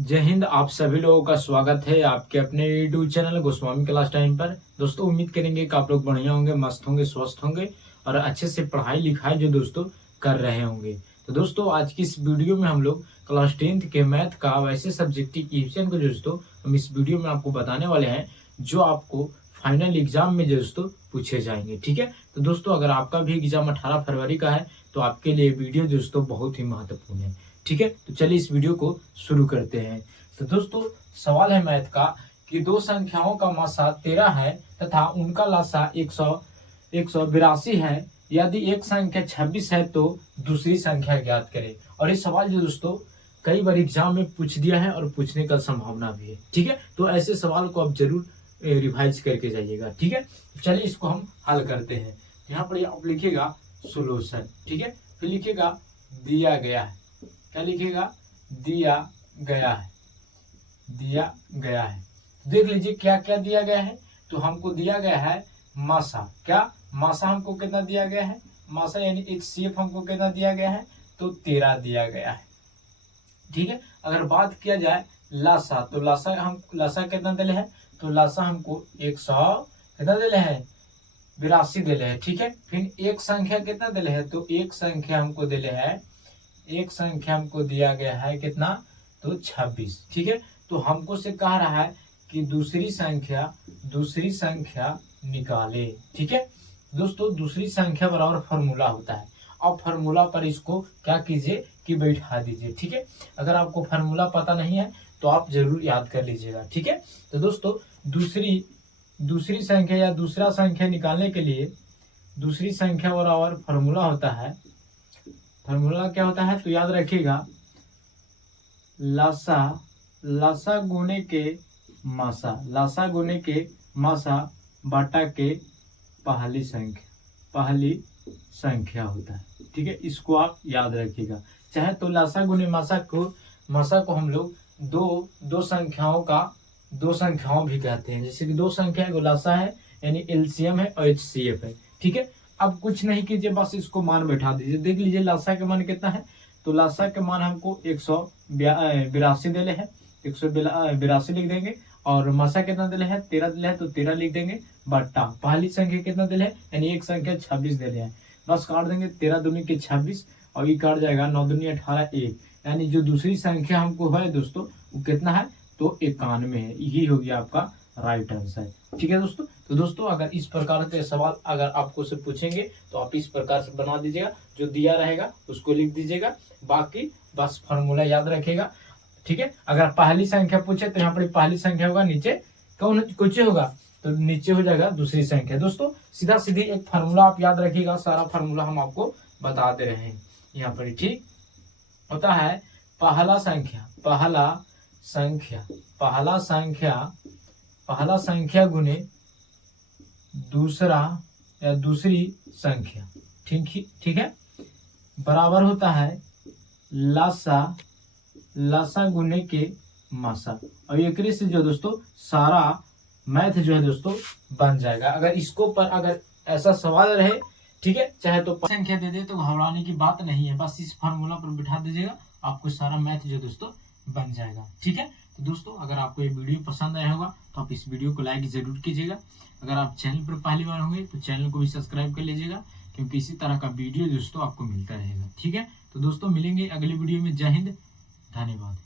जय हिंद। आप सभी लोगों का स्वागत है आपके अपने YouTube channel Goswami class time पर। दोस्तों उम्मीद करेंगे कि आप लोग बढ़िया होंगे, मस्त होंगे, स्वस्थ होंगे और अच्छे से पढ़ाई लिखाई जो दोस्तों कर रहे होंगे। तो दोस्तों आज की इस वीडियो में हम लोग क्लास 10th के मैथ का वैसे सब्जेक्टिव क्वेश्चन को दोस्तों हम इस वीडियो में आपको बताने वाले हैं जो आपको फाइनल एग्जाम में दोस्तों पूछे जाएंगे। ठीक है, तो दोस्तों अगर आपका भी एग्जाम 18 फरवरी का है तो आपके लिए वीडियो दोस्तों बहुत ही महत्वपूर्ण है। ठीक है, तो चलिए इस वीडियो को शुरू करते हैं। तो दोस्तों सवाल है मैथ का कि दो संख्याओं का मासा 13 है तथा उनका लासा 182 है। यदि एक संख्या 26 है तो दूसरी संख्या ज्ञात करें। और ये सवाल जो दोस्तों कई बार एग्जाम में पूछ दिया है और पूछने का संभावना भी है। ठीक है, तो ऐसे सवाल को आप जरूर रिवाइज करके जाइएगा। ठीक है, चलिए इसको हम हल करते हैं। यहाँ पर आप लिखिएगा सोल्यूशन। ठीक है, फिर लिखिएगा दिया गया है। क्या लिखिएगा? दिया गया है। दिया गया है। देख लीजिए क्या क्या दिया गया है। तो हमको दिया गया है मासा। क्या मासा हमको कितना दिया गया है? मासा यानी एक शेप हमको कितना दिया गया है? तो 13 दिया गया है। ठीक है, अगर बात किया जाए लासा तो लासा कितना दिले है? तो लासा हमको 100 कितना दिले है? 82 दिले है। ठीक है, फिर एक संख्या कितना दिले है? तो एक संख्या हमको दिया गया है कितना? तो 26। ठीक है, तो हमको से कह रहा है कि दूसरी संख्या निकाले। ठीक है दोस्तों, दूसरी संख्या बराबर फॉर्मूला होता है। अब फॉर्मूला पर इसको क्या कीजिए कि बैठा दीजिए। ठीक है, अगर आपको फॉर्मूला पता नहीं है तो आप जरूर याद कर लीजिएगा। ठीक है, तो दोस्तों दूसरी संख्या या दूसरा संख्या निकालने के लिए दूसरी संख्या बराबर फॉर्मूला होता है। फॉर्मूला क्या होता है? तो याद रखिएगा लासा गुने के मासा बाटा के पहली संख्या होता है। ठीक है, इसको आप याद रखिएगा। चाहे तो लासा गुने मासा को हम लोग दो संख्याओं भी कहते हैं। जैसे कि दो संख्या है, लासा है यानी एलसीएम है और एचसीएफ है। ठीक है, अब कुछ नहीं कीजिए, बस इसको मान बैठा दीजिए। देख लीजिए लासा का मान कितना है? तो लासा का मान हमको 182 दिले है। 182 लिख देंगे। और मासा कितना दिले है? 13 दिले है, तो 13 लिख देंगे। बट्टा पहली संख्या कितना दिले है? यानी एक संख्या 26 दिले है। बस काट देंगे। 13 दूनी के 26 और ये काट जाएगा। 9 दूनी 18 1, यानी जो दूसरी संख्या हमको है दोस्तों वो कितना है? तो 91 है। यही हो गया आपका राइट आंसर। ठीक है दोस्तों, तो दोस्तों अगर इस प्रकार के सवाल अगर आपको से पूछेंगे तो आप इस प्रकार से बना दीजिएगा। जो दिया रहेगा उसको लिख दीजिएगा, बाकी बस फॉर्मूला याद रखिएगा। ठीक है, अगर पहली संख्या पूछे तो यहाँ पर पहली संख्या होगा, नीचे कुछ होगा तो नीचे हो जाएगा दूसरी संख्या। दोस्तों सीधा सीधी एक फार्मूला आप याद रखिएगा। सारा फार्मूला हम आपको बता दे रहे हैं यहाँ पर। ठीक होता है पहला संख्या गुने दूसरा या दूसरी संख्या। ठीक है, बराबर होता है लासा गुने के मासा। और एक से जो दोस्तों सारा मैथ जो है दोस्तों बन जाएगा। अगर इसको पर अगर ऐसा सवाल रहे, ठीक है, चाहे तो संख्या दे दे तो घबराने की बात नहीं है। बस इस फार्मूला पर बिठा दीजिएगा, आपको सारा मैथ जो दोस्तों बन जाएगा। ठीक है, तो दोस्तों अगर आपको ये वीडियो पसंद आया होगा तो आप इस वीडियो को लाइक जरूर कीजिएगा। अगर आप चैनल पर पहली बार होंगे तो चैनल को भी सब्सक्राइब कर लीजिएगा, क्योंकि इसी तरह का वीडियो दोस्तों आपको मिलता रहेगा। ठीक है, तो दोस्तों मिलेंगे अगली वीडियो में। जय हिंद, धन्यवाद।